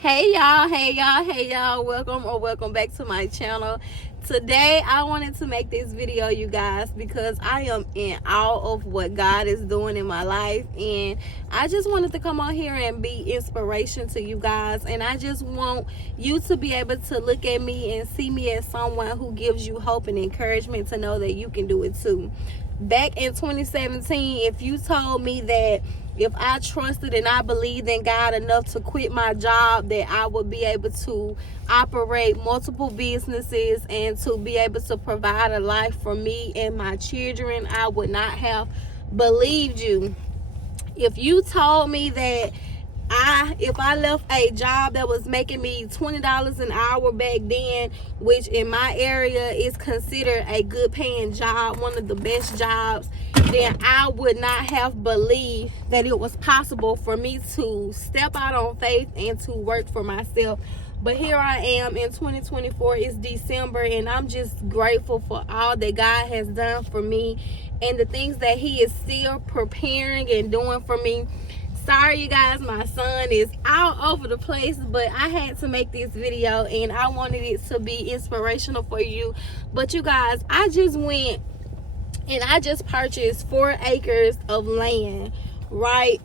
Hey y'all, welcome back to my channel. Today I wanted to make this video, you guys, because I am in awe of what God is doing in my life, and I just wanted to come on here and be inspiration to you guys. And I just want you to be able to look at me and see me as someone who gives you hope and encouragement to know that you can do it too. Back in 2017, if you told me that if I trusted and I believed in God enough to quit my job, that I would be able to operate multiple businesses and to be able to provide a life for me and my children, I would not have believed you. If you told me that if I left a job that was making me $20 an hour back then, which in my area is considered a good paying job, one of the best jobs, then I would not have believed that it was possible for me to step out on faith and to work for myself. But here I am in 2024. It's December, and I'm just grateful for all that God has done for me and the things that He is still preparing and doing for me. Sorry, you guys, my son is all over the place, but I had to make this video and I wanted it to be inspirational for you. But you guys, I just went and I just purchased 4 acres of land, right?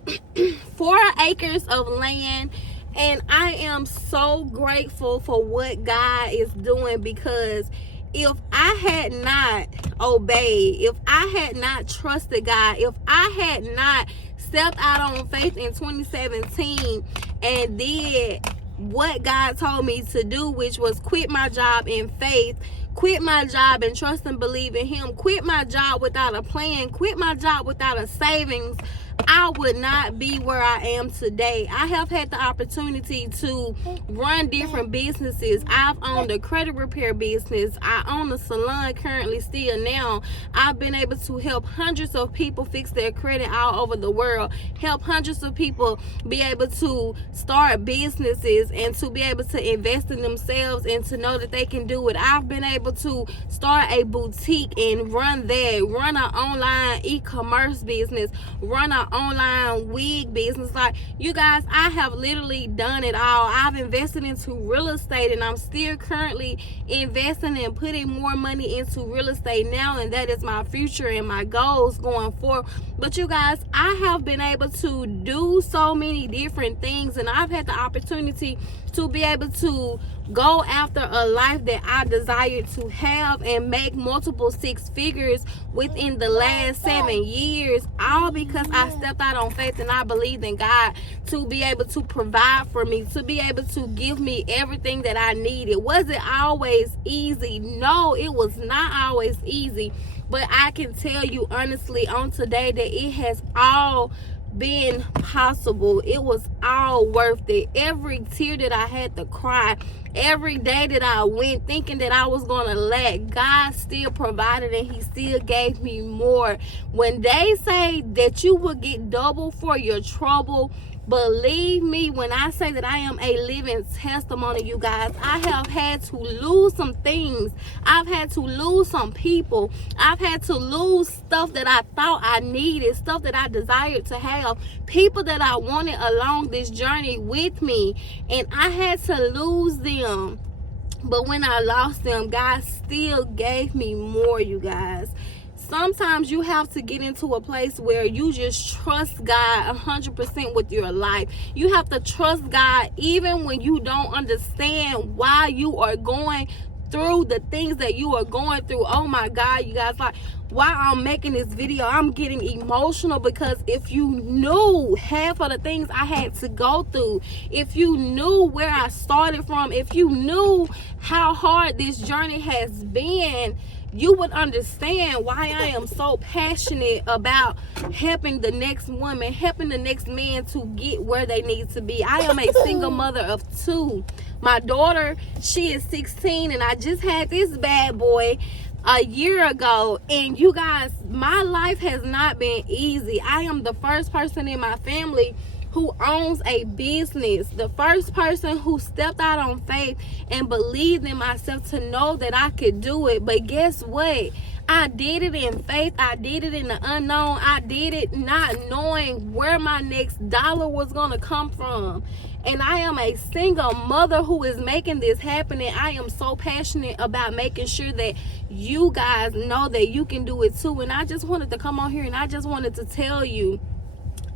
4 acres of land. And I am so grateful for what God is doing, because if I had not obeyed, if I had not trusted God, if I had not stepped out on faith in 2017 and did what God told me to do, which was quit my job in faith, quit my job and trust and believe in Him, quit my job without a plan, quit my job without a savings, I would not be where I am today. I have had the opportunity to run different businesses. I've owned a credit repair business. I own a salon currently still now. I've been able to help hundreds of people fix their credit all over the world, help hundreds of people be able to start businesses and to be able to invest in themselves and to know that they can do it. I've been able to start a boutique and run that, run an online e-commerce business, run an online wig business. Like, you guys, I have literally done it all. I've invested into real estate, and I'm still currently investing and putting more money into real estate now, and that is my future and my goals going forward. But you guys, I have been able to do so many different things, and I've had the opportunity to be able to go after a life that I desired to have and make multiple 6 figures within the last 7 years, all because I stepped out on faith and I believed in God to be able to provide for me, to be able to give me everything that I needed. Was it always easy? No, it was not always easy, but I can tell you honestly on today that it has all been possible. It was all worth it. Every tear that I had to cry, every day that I went thinking that I was gonna lack, God still provided and He still gave me more. When they say that you will get double for your trouble, believe me when I say that I am a living testimony, you guys. I have had to lose some things. I've had to lose some people. I've had to lose stuff that I thought I needed, stuff that I desired to have, people that I wanted along this journey with me, and I had to lose them. But when I lost them, God still gave me more, you guys. Sometimes you have to get into a place where you just trust God 100% with your life. You have to trust God even when you don't understand why you are going through the things that you are going through. Oh my God, you guys, like, while I'm making this video, I'm getting emotional, because if you knew half of the things I had to go through, if you knew where I started from, if you knew how hard this journey has been, you would understand why I am so passionate about helping the next woman, helping the next man to get where they need to be. I am a single mother of 2. My daughter, she is 16, and I just had this bad boy a year ago. And you guys, my life has not been easy. I am the first person in my family who owns a business, the first person who stepped out on faith and believed in myself to know that I could do it. But guess what? I did it in faith. I did it in the unknown. I did it not knowing where my next dollar was going to come from. and I am a single mother who is making this happen. And I am so passionate about making sure that you guys know that you can do it too. And I just wanted to come on here and I just wanted to tell you,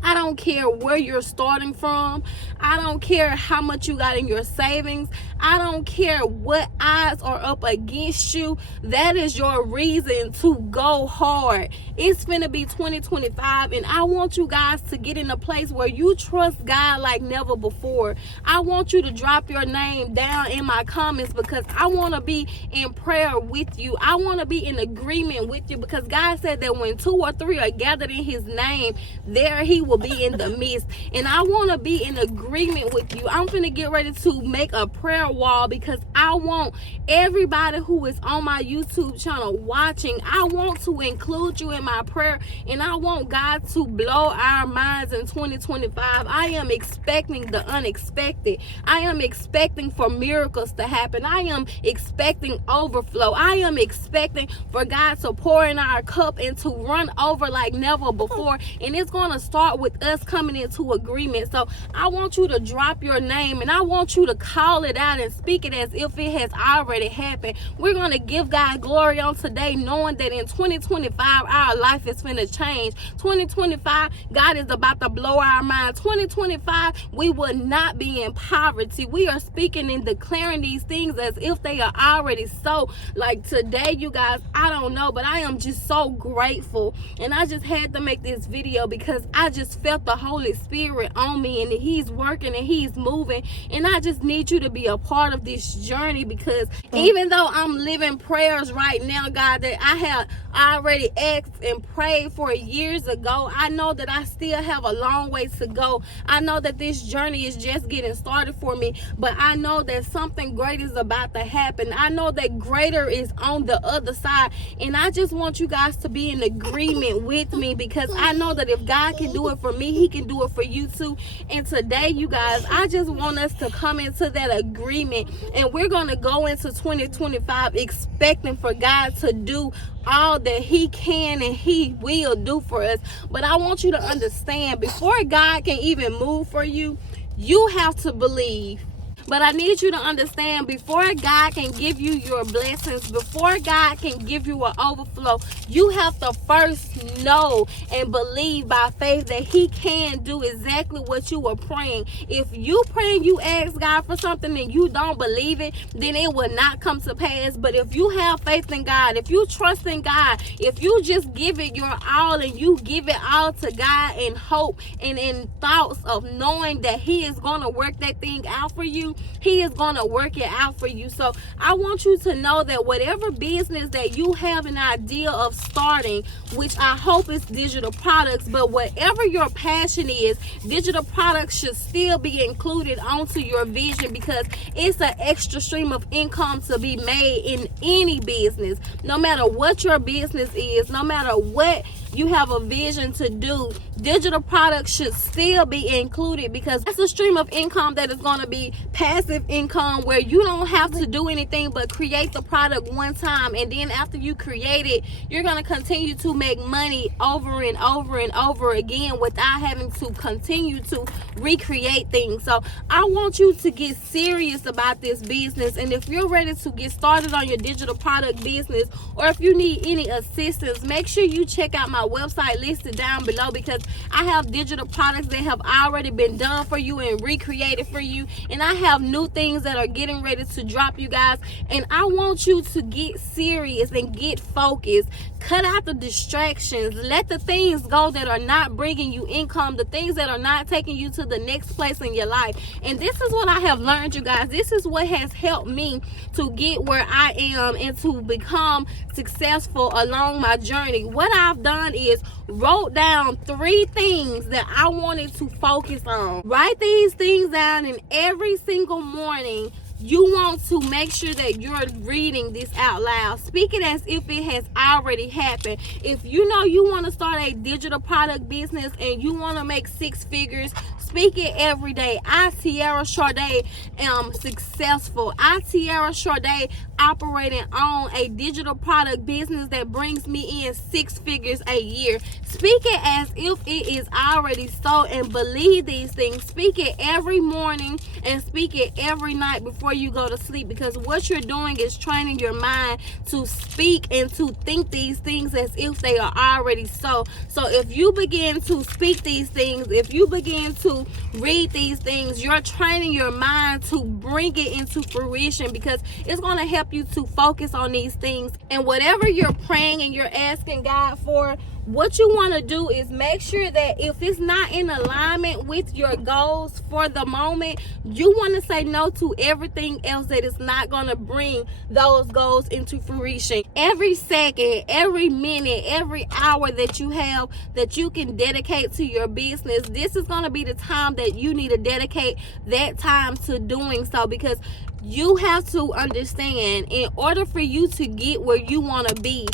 I don't care where you're starting from. I don't care how much you got in your savings. I don't care what odds are up against you. That is your reason to go hard. It's finna be 2025, and I want you guys to get in a place where you trust God like never before. I want you to drop your name down in my comments, because I want to be in prayer with you. I want to be in agreement with you, because God said that when 2 or 3 are gathered in his name, there he will be in the midst. And I want to be in agreement with you. I'm finna get ready to make a prayer wall, because I want everybody who is on my YouTube channel watching, I want to include you in my prayer, and I want God to blow our minds in 2025. I am expecting the unexpected. I am expecting for miracles to happen. I am expecting overflow. I am expecting for God to pour in our cup and to run over like never before. And it's going to start with us coming into agreement. So I want you to drop your name, and I want you to call it out and speak it as if it has already happened. We're going to give God glory on today, knowing that in 2025 our life is finna change. 2025, God is about to blow our mind. 2025, we will not be in poverty. We are speaking and declaring these things as if they are already so. Like today, you guys, I don't know, but I am just so grateful. And I just had to make this video because I just felt the Holy Spirit on me, and he's working and he's moving. And I just need you to be a part of this journey, because even though I'm living prayers right now, God, that I have already asked and prayed for years ago, I know that I still have a long way to go. I know that this journey is just getting started for me, but I know that something great is about to happen. I know that greater is on the other side, and I just want you guys to be in agreement with me, because I know that if God can do it for me, he can do it for you too. And today, you guys, I just want us to come into that agreement, and we're going to go into 2025 expecting for God to do all that he can and he will do for us. But I want you to understand, before God can even move for you, you have to believe. But I need you to understand, before God can give you your blessings, before God can give you an overflow, you have to first know and believe by faith that he can do exactly what you were praying. If you pray and you ask God for something and you don't believe it, then it will not come to pass. But if you have faith in God, if you trust in God, if you just give it your all and you give it all to God in hope and in thoughts of knowing that he is going to work that thing out for you, he is going to work it out for you. So I want you to know that whatever business that you have an idea of starting, which I hope is digital products, but whatever your passion is, digital products should still be included onto your vision, because it's an extra stream of income to be made in any business. No matter what your business is, no matter what you have a vision to do, digital products should still be included, because that's a stream of income that is going to be passive income, where you don't have to do anything but create the product one time, and then after you create it, you're going to continue to make money over and over and over again without having to continue to recreate things. So I want you to get serious about this business, and if you're ready to get started on your digital product business, or if you need any assistance, make sure you check out my website listed down below, because I have digital products that have already been done for you and recreated for you, and I have new things that are getting ready to drop, you guys. And I want you to get serious and get focused. Cut out the distractions. Let the things go that are not bringing you income, the things that are not taking you to the next place in your life. And this is what I have learned, you guys. This is what has helped me to get where I am and to become successful along my journey. What I've done is wrote down 3 things that I wanted to focus on. Write these things down, and every single morning you want to make sure that you're reading this out loud. Speak it as if it has already happened. If you know you want to start a digital product business and you want to make 6 figures, speak it every day. I, Tiara Sade, am successful. I, Tiara Sade, operating on a digital product business that brings me in 6 figures a year. Speak it as if it is already so, and believe these things. Speak it every morning and speak it every night before you go to sleep, because what you're doing is training your mind to speak and to think these things as if they are already so. So if you begin to speak these things, if you begin to read these things, you're training your mind to bring it into fruition, because it's going to help you to focus on these things. And whatever you're praying and you're asking God for, what you want to do is make sure that if it's not in alignment with your goals for the moment, you want to say no to everything else that is not going to bring those goals into fruition. Every second, every minute, every hour that you have that you can dedicate to your business, this is going to be the time that you need to dedicate that time to doing so, because you have to understand, in order for you to get where you want to be,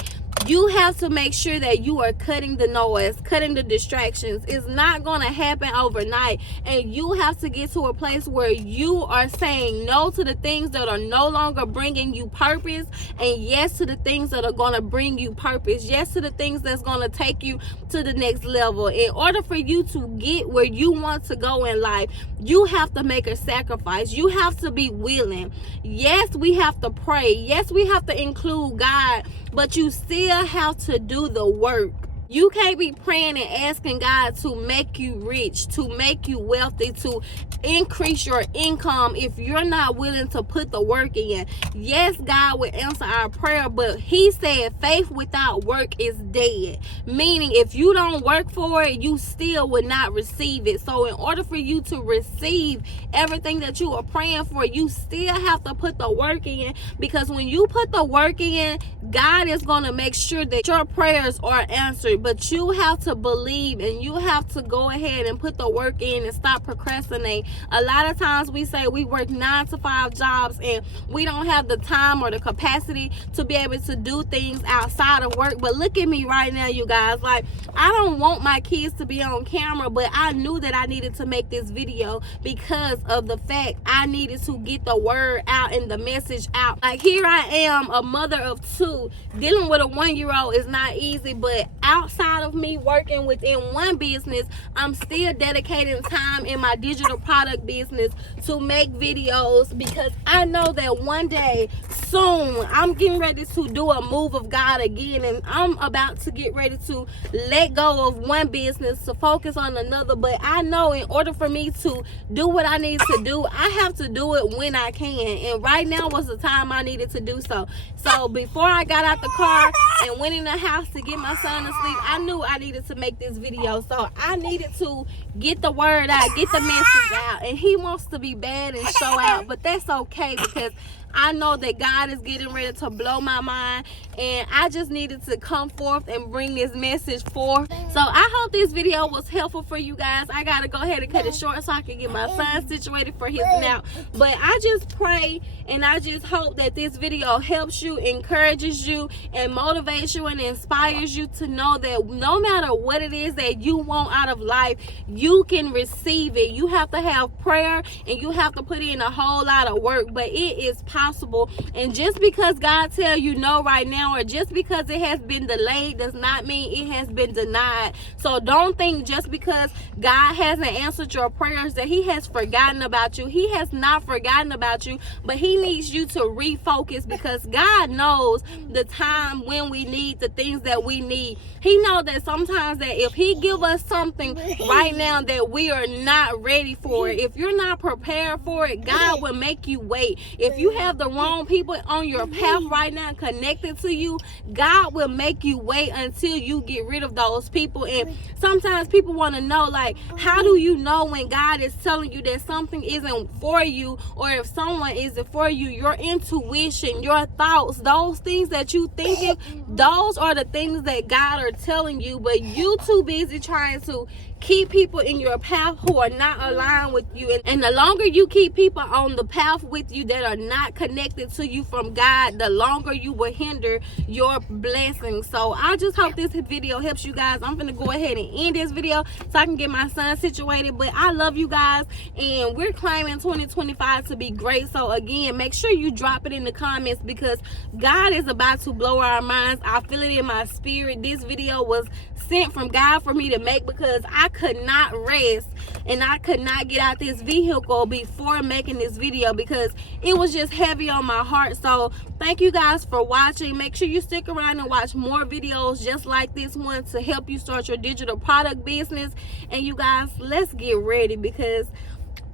you have to make sure that you are cutting the noise, cutting the distractions. It's not going to happen overnight. And you have to get to a place where you are saying no to the things that are no longer bringing you purpose, and yes to the things that are going to bring you purpose. Yes to the things that's going to take you to the next level. In order for you to get where you want to go in life, you have to make a sacrifice. You have to be willing. Yes, we have to pray. Yes, we have to include God, but you still have to do the work. You can't be praying and asking God to make you rich, to make you wealthy, to increase your income if you're not willing to put the work in. Yes, God will answer our prayer, but he said faith without work is dead. Meaning, if you don't work for it, you still will not receive it. So in order for you to receive everything that you are praying for, you still have to put the work in, because when you put the work in, God is going to make sure that your prayers are answered. But you have to believe, and you have to go ahead and put the work in and stop procrastinating. A lot of times we say we work 9 to 5 jobs and we don't have the time or the capacity to be able to do things outside of work. But look at me right now, you guys. Like, I don't want my kids to be on camera, but I knew that I needed to make this video because of the fact I needed to get the word out and the message out. Like, here I am, a mother of 2, dealing with a 1-year-old is not easy, but outside of me working within one business, I'm still dedicating time in my digital product business to make videos, because I know that one day soon I'm getting ready to do a move of God again, and I'm about to get ready to let go of one business to focus on another. But I know in order for me to do what I need to do, I have to do it when I can, and right now was the time I needed to do so. So before I got out the car and went in the house to get my son to sleep, I knew I needed to make this video. So I needed to get the word out, get the message out. And he wants to be bad and show out, but that's okay, because I know that God is getting ready to blow my mind, and I just needed to come forth and bring this message forth. So I hope this video was helpful for you guys. I gotta go ahead and cut it short so I can get my son situated for his nap. But I just pray and I just hope that this video helps you, encourages you, and motivates you and inspires you to know that no matter what it is that you want out of life, you can receive it. You have to have prayer and you have to put in a whole lot of work, but it is possible. And just because God tell you no right now, or just because it has been delayed, does not mean it has been denied. So don't think just because God hasn't answered your prayers that he has forgotten about you. He has not forgotten about you, but he needs you to refocus, because God knows the time when we need the things that we need. He knows that sometimes that if he give us something right now that we are not ready for it, if you're not prepared for it, God will make you wait. If you have the wrong people on your path right now connected to you, God will make you wait until you get rid of those people. And sometimes people want to know, like, how do you know when God is telling you that something isn't for you, or if someone isn't for you? Your intuition, your thoughts, those things that you thinking, those are the things that God are telling you, but you too busy trying to keep people in your path who are not aligned with you. And the longer you keep people on the path with you that are not connected to you from God, the longer you will hinder your blessings. So I just hope this video helps you guys. I'm gonna go ahead and end this video so I can get my son situated. But I love you guys, and we're claiming 2025 to be great. So again, make sure you drop it in the comments, because God is about to blow our minds. I feel it in my spirit. This video was sent from God for me to make, because I could not rest and I could not get out this vehicle before making this video, because it was just heavy on my heart. So thank you guys for watching. Make sure you stick around and watch more videos just like this one to help you start your digital product business. And you guys, let's get ready, because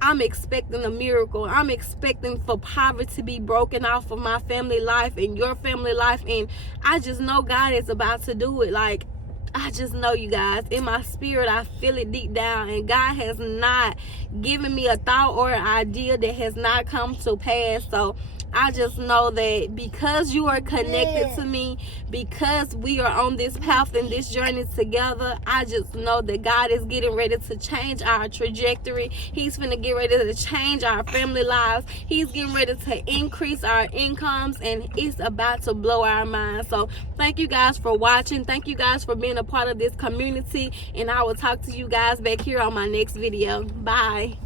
I'm expecting a miracle. I'm expecting for poverty to be broken off of my family life and your family life. And I just know God is about to do it. Like, I just know, you guys, in my spirit, I feel it deep down. And God has not given me a thought or an idea that has not come to pass. So I just know that because you are connected to me, because we are on this path and this journey together, I just know that God is getting ready to change our trajectory. He's finna get ready to change our family lives. He's getting ready to increase our incomes, and it's about to blow our minds. So thank you guys for watching. Thank you guys for being a part of this community, and I will talk to you guys back here on my next video. Bye.